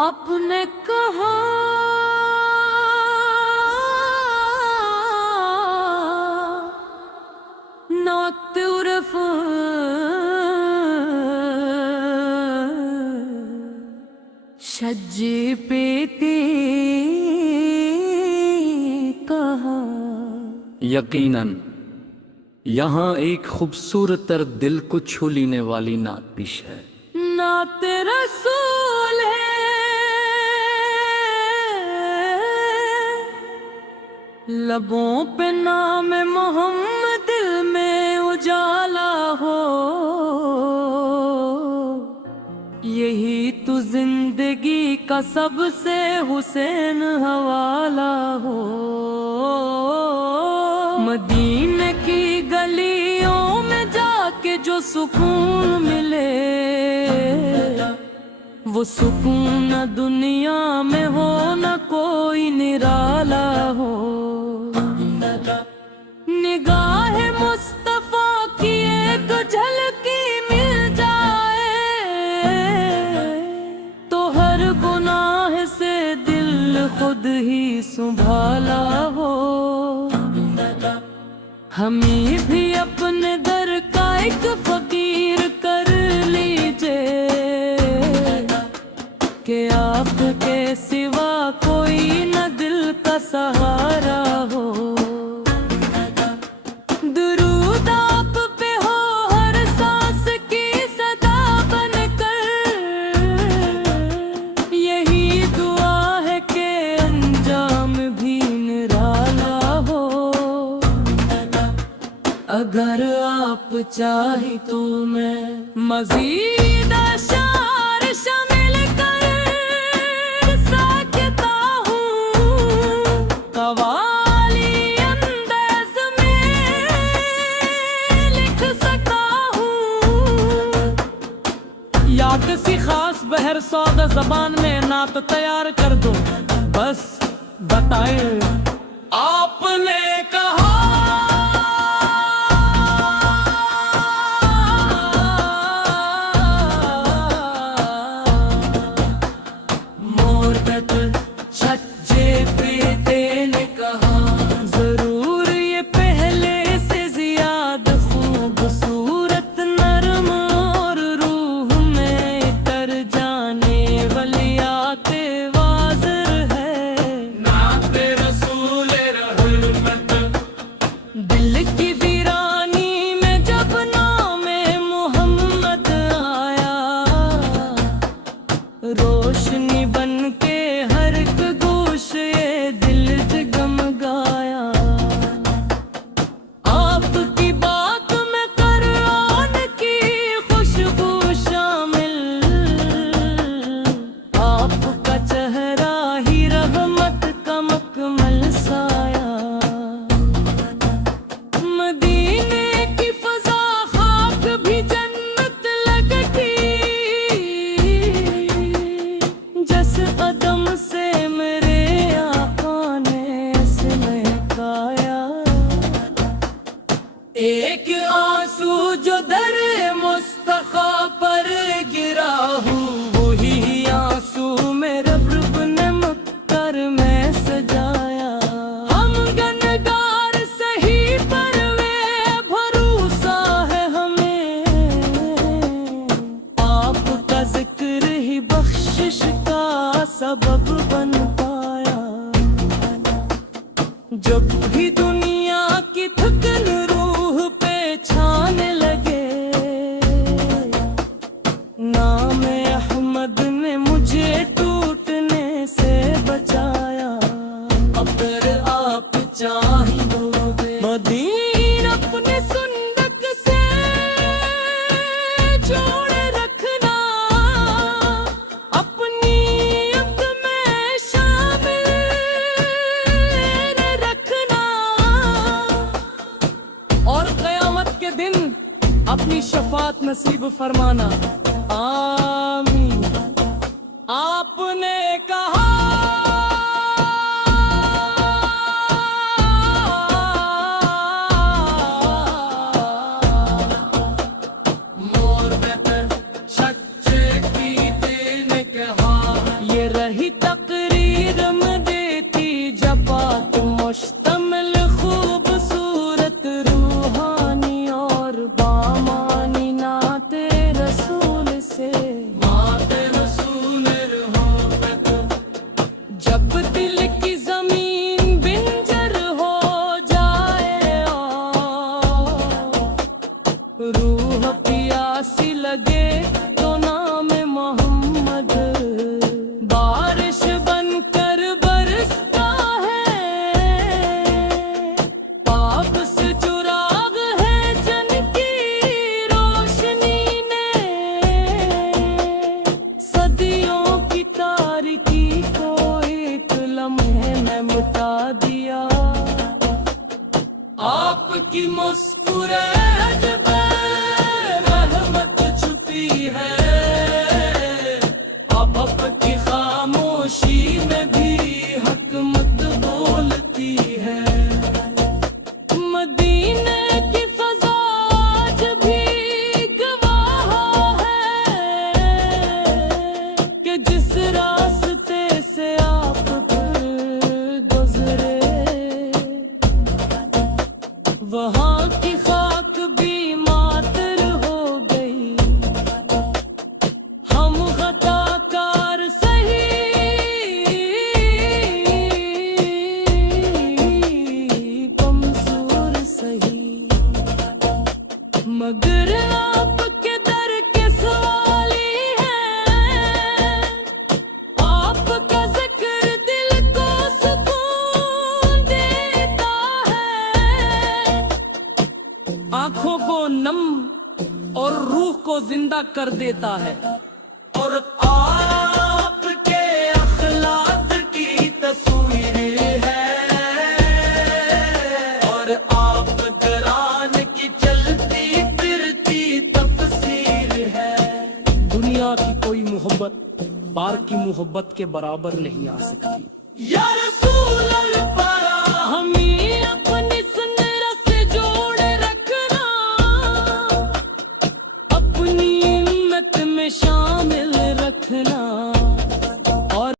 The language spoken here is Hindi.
आपने कहा नतुरफ शज्जे पे ते कहा। यकीनन यहाँ एक खूबसूरत तर दिल को छू लेने वाली नात पेश है। नात रसूल है, लबों पे नाम मोहम्मद, दिल में उजाला हो। यही तो जिंदगी का सबसे हुसैन हवाला हो। मदीने की गलियों में जाके जो सुकून मिले, वो सुकून न दुनिया में हो न कोई निराला हो। निगाह मुस्तफा की एक झलकी मिल जाए तो हर गुनाह से दिल खुद ही संभाला हो। हमें भी अपने दर का एक फकीर कर लीजिए कि आपके सिवा कोई न दिल का सहारा हो। दुरूद आप पे हो हर सांस की सदा बनकर, यही दुआ है कि अंजाम भी निराला हो। अगर आप चाहे तो मैं मज़ीद अशार शामिल कर सकता हूँ। कवाली अंदाज़ में लिख सकता हूँ, या किसी खास बहर सौदा ज़बान में नात तैयार कर दो। बस बताए आपने कहा। छज्जे पे तेने कहा, जरूर ये पहले से ज्यादा खूबसूरत, नरम और रूह में तर जाने वाली आते वाज़िर है। नाते रसूल रहमत, दिल की वीरानी में जब नाम मोहम्मद आया, रोशनी बन के हर एक गोश ये दिल जगमगाया। आपकी बात में कुरान की खुशबू शामिल, आपका चेहरा ही रहमत का मकमल साया। मदीने की फजा खाक भी जन्नत लगती, जिस कदम से मेरे आका ने महकाया। एक आंसू जो दर मुस्तफा पर गिरा हूँ, वही आंसू मेरे रब ने मुक्कर में सजाया। हम गनगार सही पर वे भरोसा है हमें, आपका जिक्र ही बख्शिश का सबब बन पाया। जब भी दुनिया की थकन रूह पे छाने लगे, नाम अहमद ने मुझे टूटने से बचाया। अगर आप चाहें तो मदीन अपने सुन्नत से जोड़ रखना, अपनी अब में शामिल रखना, और क़यामत के दिन अपनी शफात नसीब फरमाना। आमीन। आपने कहा मोर बेहतर सच्चे की तेने कहा, ये रूह प्यासी लगे तो नाम मोहम्मद बारिश बनकर बरसता है। पाप से चुराग है जन की रोशनी ने, सदियों की तारीकी को एक लम्हे में मिटा दिया। आपकी मुस्कुराहट में रहमत छुपी है, आपकी खामोशी में भी हकमत बोलती है। मदीने की फज़ा आज भी गवाह है कि जिस रास्ते से आप गुजरे, वहाँ की खाक भी मातर हो गई। हम खताकार सही, कमजोर सही, मगर आपके दर के सवाली है। आपका जिक्र दिल को सुकून देता है, आंखों को नम और रूह को जिंदा कर देता है। और आपके अखलाक की तस्वीर है, और आप कुरान की चलती फिरती तफसीर है। दुनिया की कोई मोहब्बत पार की मोहब्बत के बराबर नहीं आ सकती। या रसूल